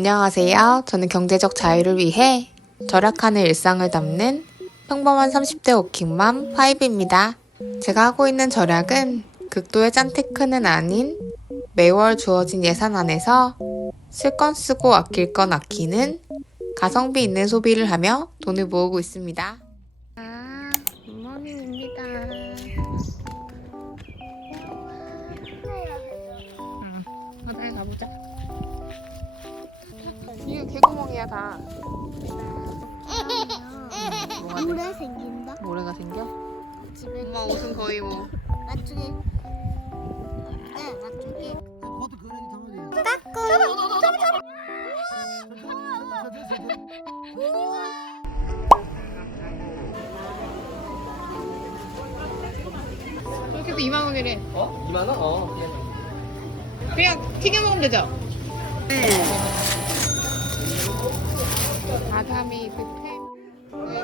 안녕하세요. 저는 경제적 자유를 위해 절약하는 일상을 담는 평범한 30대 워킹맘 파이브입니다. 제가 하고 있는 절약은 극도의 짠테크는 아닌 매월 주어진 예산 안에서 쓸 건 쓰고 아낄 건 아끼는 가성비 있는 소비를 하며 돈을 모으고 있습니다. 개구멍이야 다. 돼? 물에 생긴다. 모래가 생겨? 집에 엄마 옷은 거의 뭐 맞추기. 네, 맞추기. 그것도 당연히. 깎고. 이렇게 해서 2만 원이래. 어? 2만 원? 어. 그냥 튀겨 먹으면 되죠? 아가미 득템. 네,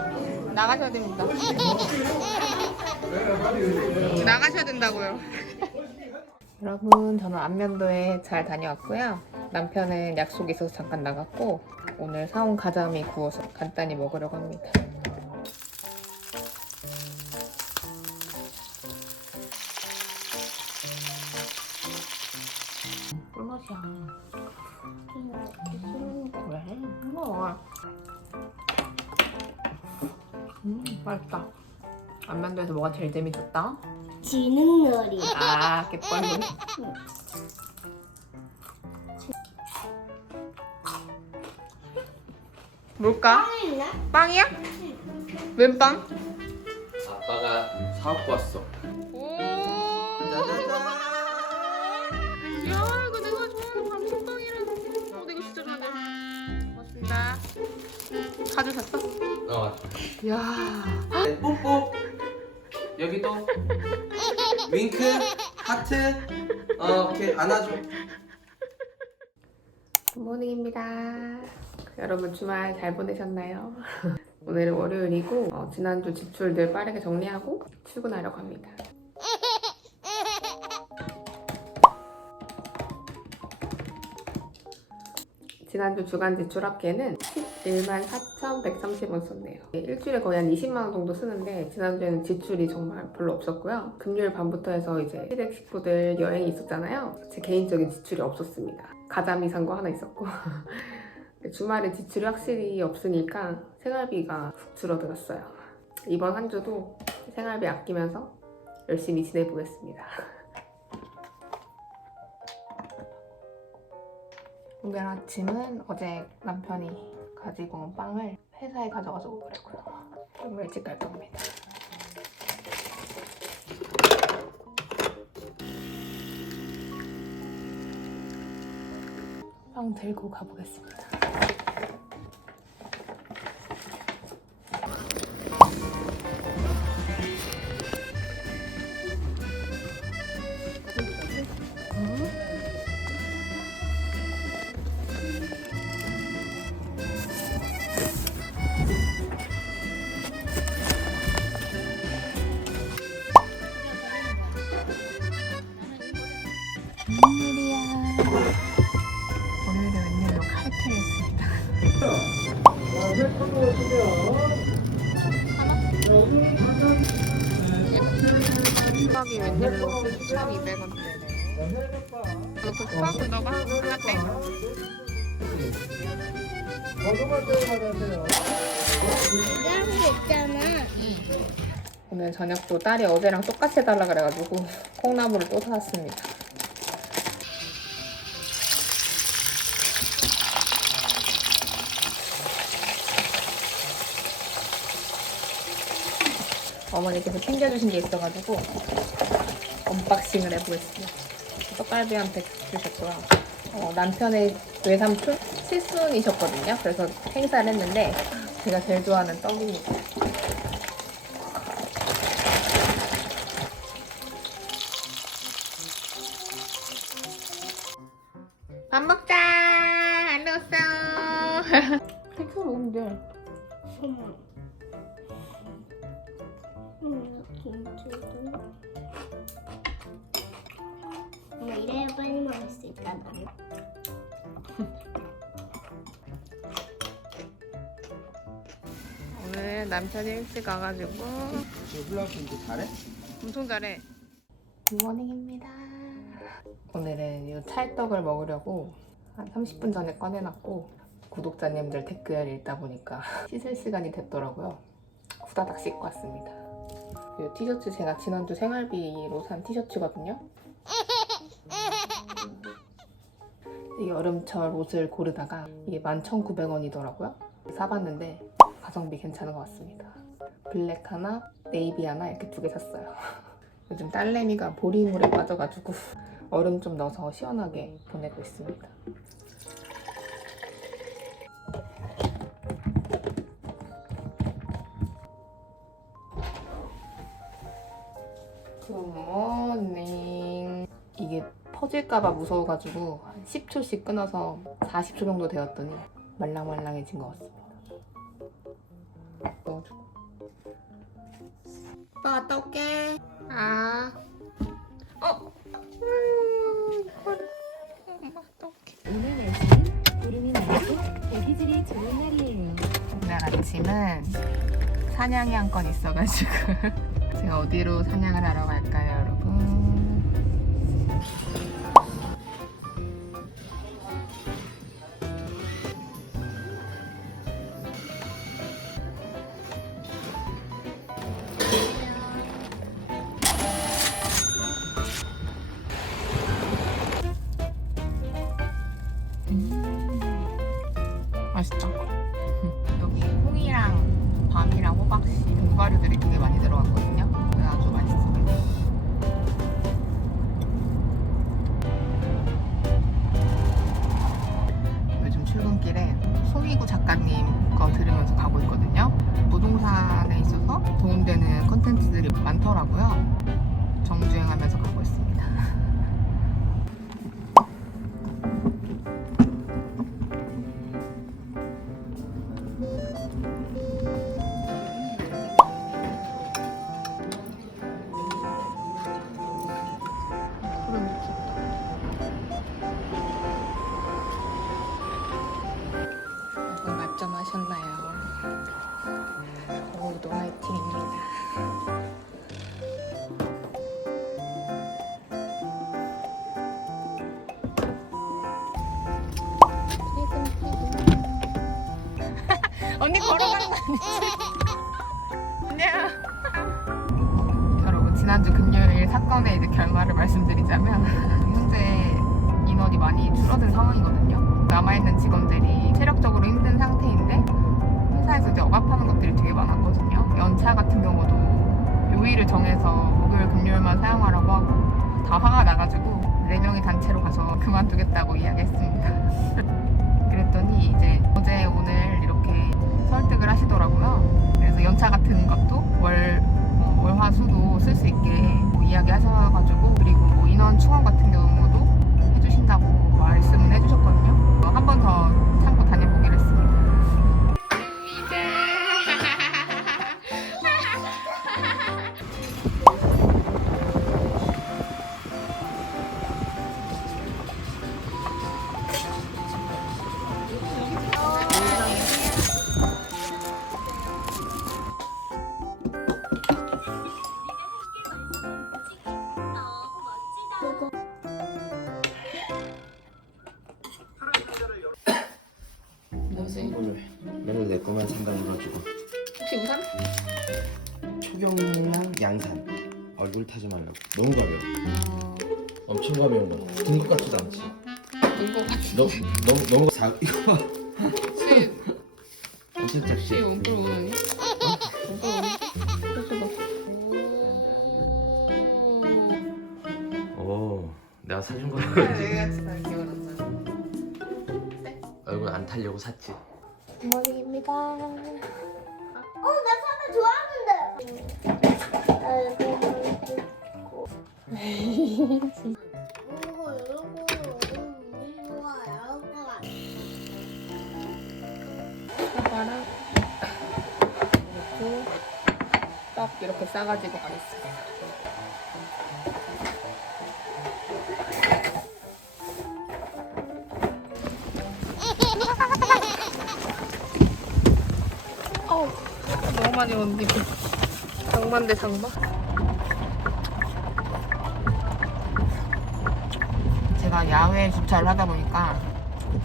나가셔야 됩니다. 나가셔야 된다고요. 여러분, 저는 안면도에 잘 다녀왔고요. 남편은 약속이 있어서 잠깐 나갔고, 오늘 사온 가자미 구워서 간단히 먹으려고 합니다. 재밌었다? 지는 놀이. 아, 갯벌놀이. 뭘까? 있나? 빵이야? 웬 빵? 아빠가 사갖고 왔어. 오. 짜자잔. 야, 이거 내가 좋아하는 감성빵이라는. 어, 내가 진짜 좋아하는. 고맙습니다. 가져갔어? 어. 야. 뽀뽀. 여기도. 윙크. 하트. 어, 오케이. 안아줘. 굿모닝입니다. 여러분 주말 잘 보내셨나요? 오늘은 월요일이고 어, 지난주 지출들 빠르게 정리하고 출근하려고 합니다. 지난주 주간 지출 합계는 11만 4,130원 썼네요. 일주일에 거의 한 20만 원 정도 쓰는데 지난주에는 지출이 정말 별로 없었고요. 금요일 밤부터 해서 이제 시댁 식구들 여행이 있었잖아요. 제 개인적인 지출이 없었습니다. 가자미 산 거 하나 있었고 주말에 지출이 확실히 없으니까 생활비가 훅 줄어들었어요. 이번 한 주도 생활비 아끼면서 열심히 지내보겠습니다. 오늘 아침은 어제 남편이 가지고 온 빵을 회사에 가져가서 먹으려고요. 좀 일찍 갈 겁니다. 빵 들고 가보겠습니다. 월요일에 웬일로 칼퇴를 했습니다. 수박이 웬일로 1,200원대네. 너 독박 너가 하나 빼. 이거 있잖아. 오늘 저녁도 딸이 어제랑 똑같이 해달라 그래가지고 콩나물을 또 사왔습니다. 어머니께서 챙겨주신 게 있어가지고 언박싱을 해보겠습니다. 떡갈비 한100 주셨고요. 어, 남편의 외삼촌 칠순이셨거든요. 그래서 행사를 했는데 제가 제일 좋아하는 떡입니다. 응, 김치도. 엄마 이래야 빨리 먹을 수 있다 나는. 오늘 남편이 일찍 와가지고 지금 훌륭하게 잘해? 엄청 잘해. 모닝입니다. 오늘은 이 찰떡을 먹으려고 한 30분 전에 꺼내놨고 구독자님들 댓글 읽다 보니까 씻을 시간이 됐더라고요. 후다닥 씻고 왔습니다. 이 티셔츠 제가 지난주 생활비로 산 티셔츠거든요. 이 여름철 옷을 고르다가 이게 11,900원이더라고요. 사봤는데 가성비 괜찮은 것 같습니다. 블랙 하나, 네이비 하나 이렇게 두 개 샀어요. 요즘 딸내미가 보리물에 빠져가지고 얼음 좀 넣어서 시원하게 보내고 있습니다. 퍼질까봐 무서워가지고 한 10초씩 끊어서 40초 정도 되었더니 말랑말랑해진 것 같습니다. 넣어주고. 오빠 갔다 올게. 아. 어. 음, 엄마 갔다 올게. 오늘 날씨는 구름이 많고 대기질이 좋은 날이에요. 오늘 아침은 사냥이 한 건 있어가지고 제가 어디로 사냥을 하러 갈까요, 맛있다. 여기 콩이랑 밤이랑 호박씨 견과류들이 되게 많이 들어갔거든요. 그래서 아주 맛있습니다. 요즘 출근길에 송이구 작가님 거 들으면서 가고 있거든요. 부동산에 있어서 도움되는 여러분 지난주 금요일 사건의 이제 결말을 말씀드리자면 현재 인원이 많이 줄어든 상황이거든요. 남아있는 직원들이 체력적으로 힘든 상태인데 회사에서 이제 억압하는 것들이 되게 많았거든요. 연차 같은 경우도 요일을 정해서 목요일 금요일만 사용하라고 하고 다 화가 나가지고 네 명이 단체로 가서 그만두겠다고 이야기했습니다. 그랬더니 이제 어제 오늘 설득을 하시더라고요. 그래서 연차 같은 것도 월 어, 월화수도 쓸 수 있게 뭐 이야기하셔가지고 그리고 뭐 인원 충원 같은 경우도 해주신다고 말씀은 해주셨거든요. 한 번 더 너무 너무 너무 사 이거. 봐 씨, 엄청 작지. 오 내가 사준 거 내가 진짜 기억났나. 얼굴 안 타려고 샀지 떡 이렇게 싸가지고 가겠습니다. 너무 많이 온 기분. 장만 대 장마. 제가 야외 주차를 하다 보니까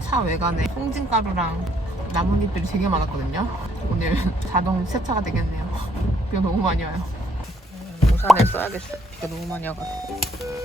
차 외관에 송진가루랑 나뭇잎들이 되게 많았거든요. 오늘 자동 세차가 되겠네요. 비가 너무 많이 와요. 우산을 써야겠어요. 비가 너무 많이 와가지고.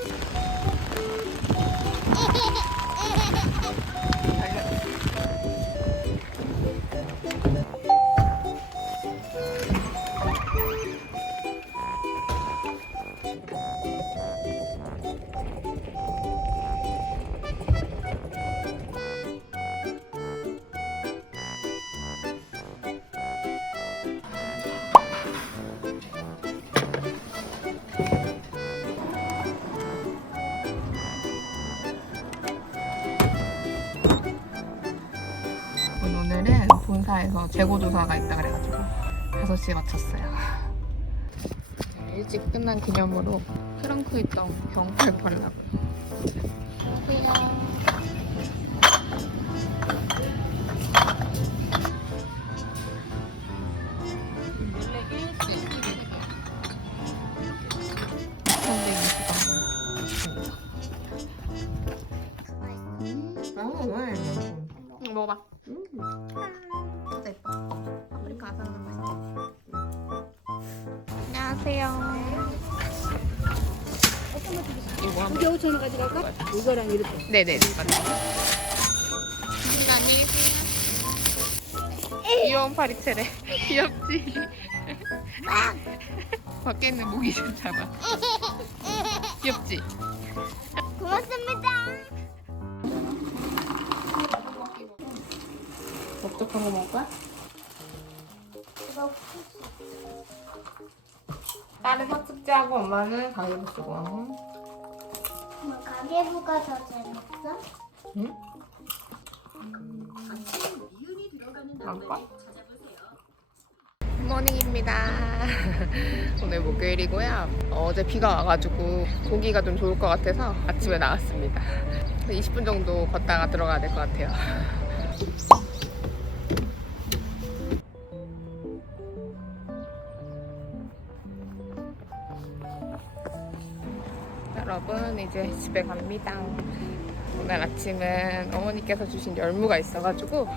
본사에서 재고 조사가 있다 그래가지고 5시에 마쳤어요. 일찍 끝난 기념으로 트렁크에 있던 병 발표하려고. 이거랑 이렇게. 네네. 안녕히 계세요. 귀여운 파리채래. 귀엽지? 밖에 있는 모기 좀 잡아. 귀엽지? 고맙습니다. 넓적한 거 먹을까? 딸은 학습제하고 엄마는 가위바 쓰고. 뭐 가계부가 더 재밌어? 응? 안과? 굿모닝입니다. 오늘 목요일이고요. 어제 비가 와가지고 보기가 좀 좋을 것 같아서 아침에 나왔습니다. 20분 정도 걷다가 들어가야 될 것 같아요. 여러분 이제 집에 갑니다. 오늘 아침은 어머니께서 주신 열무가 있어가지고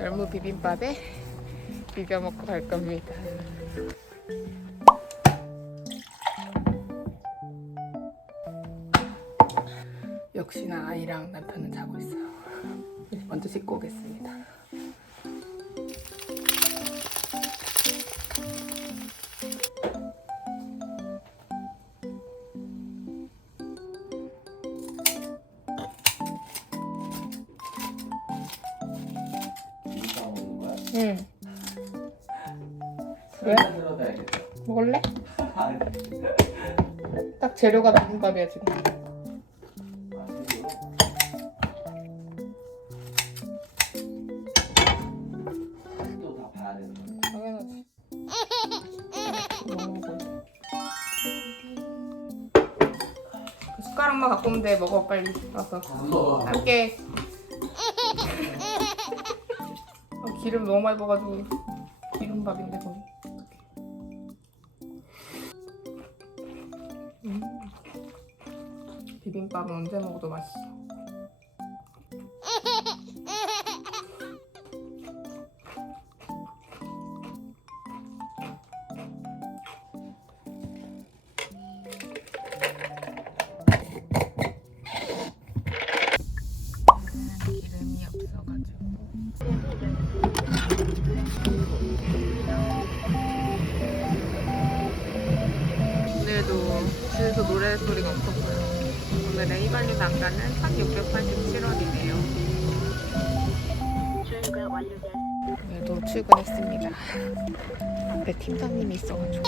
열무 비빔밥에 비벼 먹고 갈 겁니다. 역시나 아이랑 남편은 자고 있어요. 먼저 씻고 오겠습니다. 재료가 비빔밥이야 지금. 숟가락만 갖고 오면 돼. 먹어 빨리 와서. 함께. 아, 기름 너무 많이 먹어가지고 기름밥인데 거 비빔밥은 언제 먹어도 맛있어. 오늘은 휘발유 난가는 1687원이네요. 오늘도 출근했습니다. 앞에 팀장님이 있어가지고.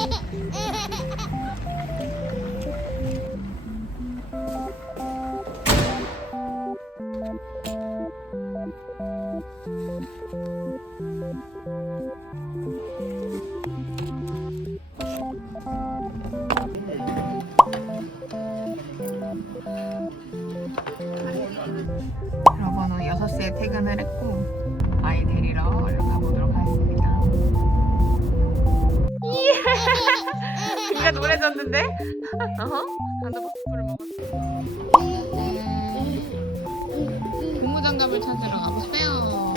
여러분 오늘 6시에 퇴근을 했고 아이 데리러 얼른 가보도록 하겠습니다. 귀가 노래졌는데? 어허? 한도박풀을 먹었어. 고무장갑을 찾으러 가보세요.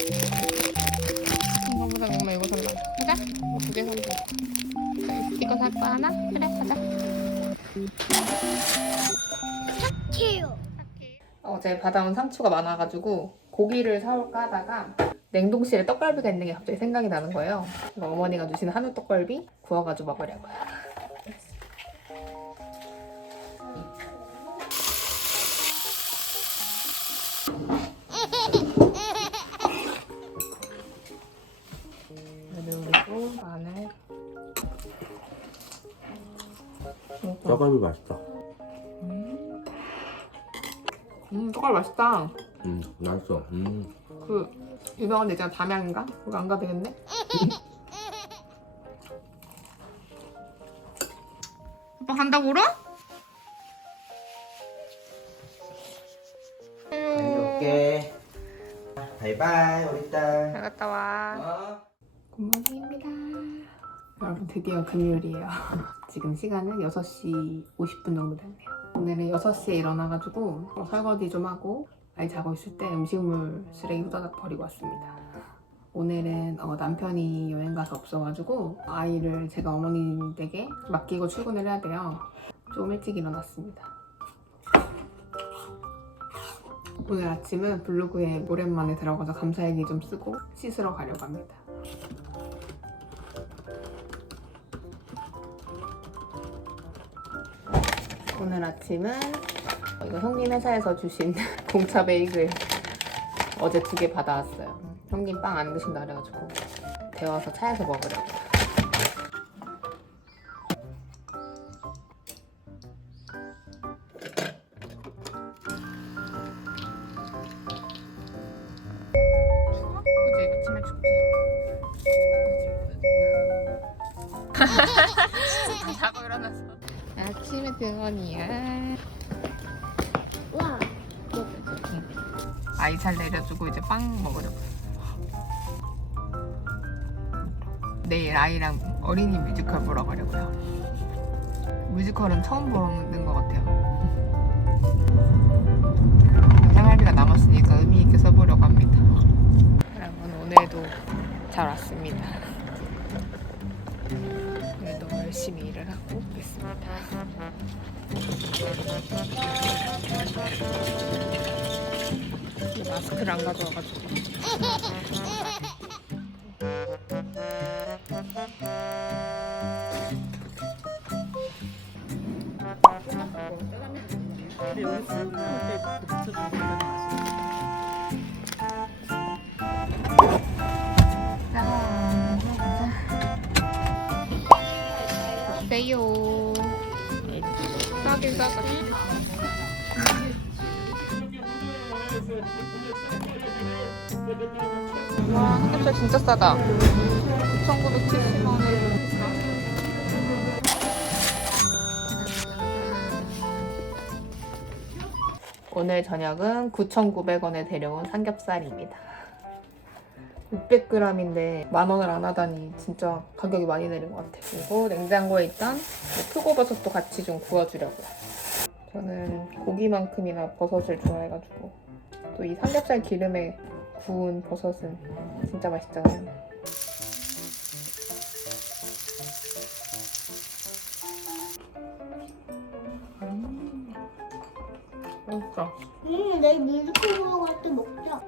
이거 두개 산대. 이거 살 거 하나? 그래, 가자. 키요. 어제 받아온 상추가 많아가지고 고기를 사올까 하다가 냉동실에 떡갈비가 있는 게 갑자기 생각이 나는 거예요. 어머니가 주신 한우 떡갈비 구워가지고 먹으려고요. 떡갈비 맛있다. 음, 떡갈비 맛있다. 음, 맛있어. 음. 그 유명한 데 있잖아 담양인가? 거기 안 가도 되겠네? 아빠 간다고 울어? 다녀올게. 바이바이, 우리 딸. 잘 갔다 와 어? 굿모닝입니다 여러분 드디어 금요일이에요 지금 시간은 6시 50분 정도 됐네요. 오늘은 6시에 일어나가지고 어, 설거지 좀 하고 아이 자고 있을 때 음식물 쓰레기 후다닥 버리고 왔습니다. 오늘은 어, 남편이 여행 가서 없어가지고 아이를 제가 어머니 댁에 맡기고 출근을 해야 돼요. 좀 일찍 일어났습니다. 오늘 아침은 블로그에 오랜만에 들어가서 감사일기 좀 쓰고 씻으러 가려고 합니다 오늘 아침은 이거 형님 회사에서 주신 공차 베이글 어제 두 개 받아왔어요. 형님 빵 안 드신다 그래가지고 데워서 차에서 먹으려고. 추워? 그지? 아침에 춥지? 자고 일어났어. 아침에 등원이야. 와. 아이 잘 내려주고 이제 빵 먹으려고. 내일 아이랑 어린이 뮤지컬 보러 가려고요. 뮤지컬은 처음 보는 것 같아요. 생활비가 남았으니까 의미 있게 써보려고 합니다. 여러분 오늘도 잘 왔습니다. 오늘도 열심히 일을 하고 있습니다. 마스크를 안 가져와가지고. 와, 삼겹살 진짜 싸다. 9,970원 원. 오늘 저녁은 9,900원에 데려온 삼겹살입니다. 600g인데 만 원을 안 하다니 진짜 가격이 많이 내린 것 같아요. 그리고 냉장고에 있던 표고버섯도 같이 좀 구워주려고요. 저는 고기만큼이나 버섯을 좋아해가지고 또 이 삼겹살 기름에 구운 버섯은 진짜 맛있잖아요. 음, 맛있다. 음, 내일 뮤지컬 보러 갈때 먹자.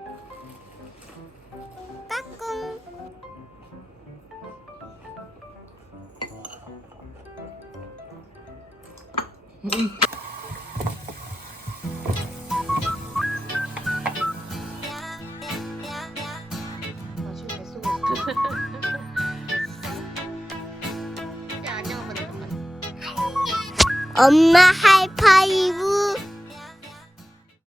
엄마 하이파이브.